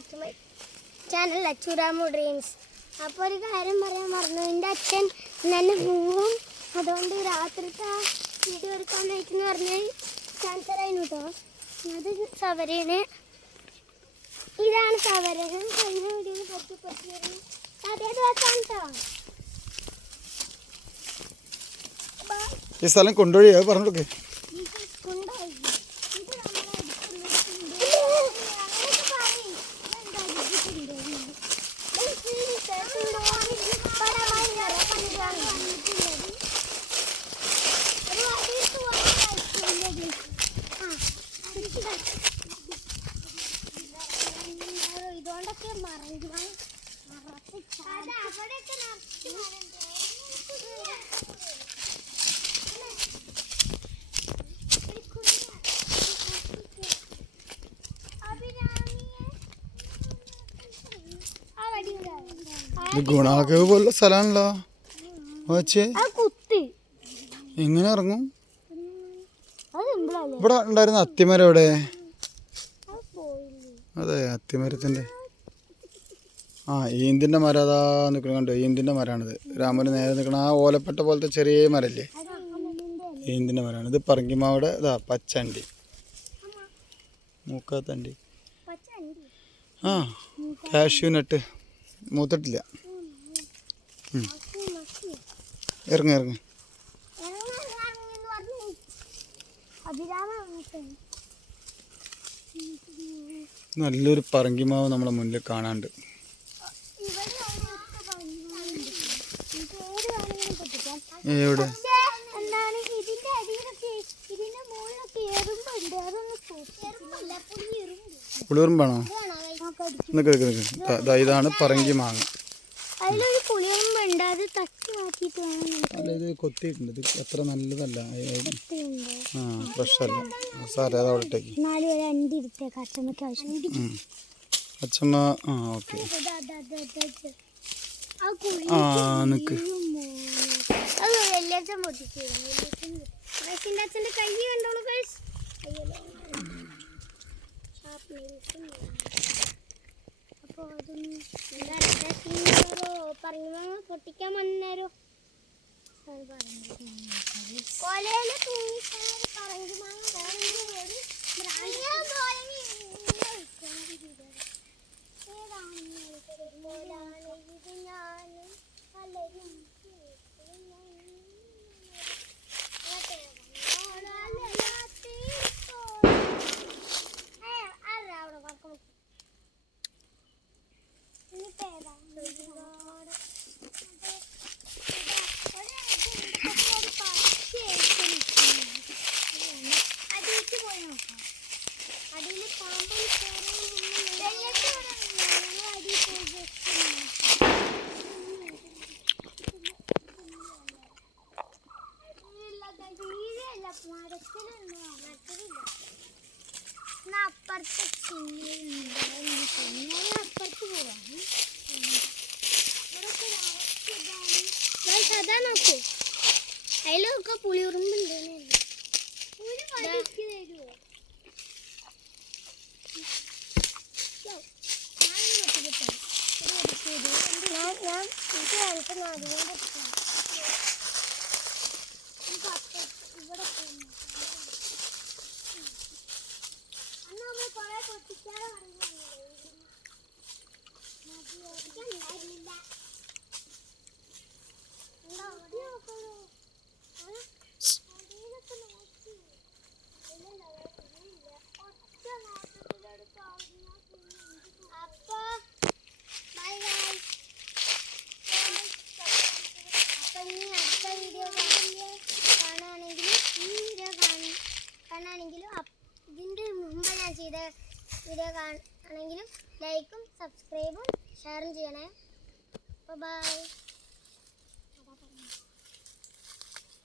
back to my channel Achuramu Dreams. അപ്പോൾ ഒരു കാര്യം പറയാൻ മറന്നു. എൻ്റെ അച്ഛൻ ഇന്നെ പോവും, അതുകൊണ്ട് രാത്രിത്തെ വീഡിയോ എടുക്കാൻ നയിക്കുന്നു പറഞ്ഞാൽ ക്യാൻസറായിരുന്നു കേട്ടോ. അത് സവരയാണ്, ഇതാണ് സവര. ഞാൻ കഴിഞ്ഞ വീഡിയോയിൽ പറ്റിയിരുന്നു. അതേ ദിവസമാണ് കേട്ടോ. ഈ സ്ഥലം കൊണ്ടുപോയി അത് പറഞ്ഞോക്കെ. ഇതുകൊണ്ടൊക്കെ മറന്നു ഗുണാകേവ് പോലുള്ള സ്ഥലമാണല്ലോ. എങ്ങനെ ഇറങ്ങും? ഇവിടെ ഉണ്ടായിരുന്ന അത്തിമരം എവിടെ? അതെ, അത്തിമരത്തിന്റെ ഈന്തിന്റെ മരം അതാ നിൽക്കണം, കണ്ടോ? ഈന്തിന്റെ മരമാണിത്. രാമന് നേരെ നിൽക്കണ ആ ഓലപ്പെട്ട പോലത്തെ ചെറിയ മരല്ലേ, ഈന്തിന്റെ മരമാണ്. ഇത് പറങ്കിമാവിടെ ഇതാ പച്ചണ്ടി, മൂക്കാത്തണ്ടി. Cashew nut മൂത്തിട്ടില്ല. ഇറങ്ങി ഇറങ്ങി. നല്ലൊരു പറങ്കിമാവ് നമ്മളെ മുന്നിൽ കാണാണ്ട്. എവിടെ? പുളിയുറുമ്പാണോ? ഇതാണ് പറങ്കി മാങ്ങ. അല്ല, ഇത് കൊത്തിയിട്ടുണ്ട്. ഇത് അത്ര നല്ലതല്ല, ഫ്രഷ് അല്ല. സാറേ അത് അവിടെ ഇട്ടേക്ക് അച്ഛമ്മ. ഓക്കെ, നിക്ക്. അച്ഛൻ്റെ കൈ കണ്ടോളൂ. അപ്പോൾ അതൊന്നും പറഞ്ഞു പൊട്ടിക്കാൻ വന്നേരോ. കൊലയില് പറഞ്ഞു അപ്പുറത്ത് അപ്പുറത്ത് പോവാം. അതാ നോക്കൂ, അതിലൊക്കെ പുളിയുറുമ്പുണ്ട്. ഇതിൻ്റെ മുമ്പ് ഞാൻ ചെയ്ത വീഡിയോ കാണണമെങ്കിലും ലൈക്കും സബ്സ്ക്രൈബും ഷെയറും ചെയ്യണേ. ബൈ.